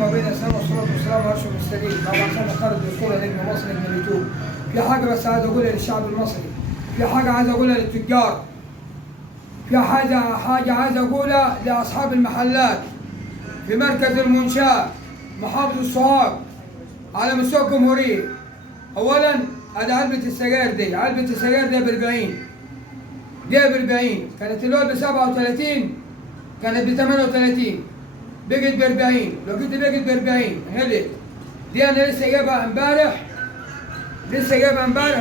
اللهم وبين السلام والصلاه والسلام على اشرف المرسلين. طبعا عشان خالد الاسطوره نجم مصر نجم اليوتيوب. في حاجه بس عايز اقولها للشعب المصري، في حاجه عايز اقولها للتجار، في حاجه عايز اقولها لاصحاب المحلات في مركز المنشاه محافظه سوهاج على مستوى الجمهوريه. اولا ادي علبه السجاير دي، علبه السجاير دي ب 40، دي ب 40، كانت الاول ب 37، كانت ب 38، بقت ب 40، لو كنت بقت ب 40 غلت. دي انا لسه جايبها امبارح،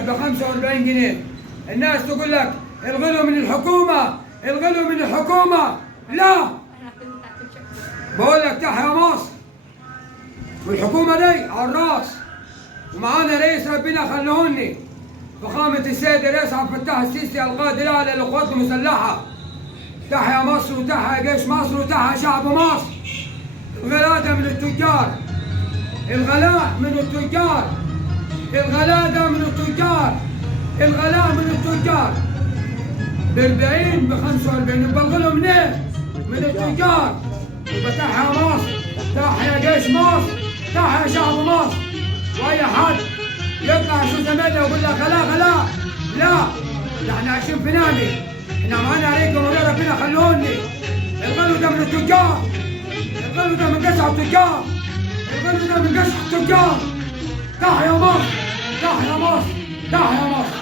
ب 45 جنيه. الناس تقول لك الغلو من الحكومه، الغلو من الحكومه، لا بقول لك تحيا مصر، والحكومه دي على الراس، ومعانا رئيس ربنا خلوني فخامه السيد الرئيس عبد الفتاح السيسي القائد الاعلى للقوات المسلحه. تحيا مصر وتحيا جيش مصر وتحيا شعب مصر. الغلاء ده من التجار، الغلاء من التجار، الغلاء ده من التجار، الغلاء من التجار. ب 40 ب 45 يبقى الغلو من ايه؟ من التجار. يبقى تحيا مصر، تحيا جيش مصر، تحيا شعب مصر. واي حد يطلع شو زميلنا ويقول لك غلاء غلاء، لا ده احنا عايشين في نعمه، احنا معانا عليكم وليه ربنا خلوني. الغلو ده من التجار، الغلو ده من جشع التجار، الغلو ده من جشع التجار. تحيا مصر، تحيا مصر، تحيا مصر.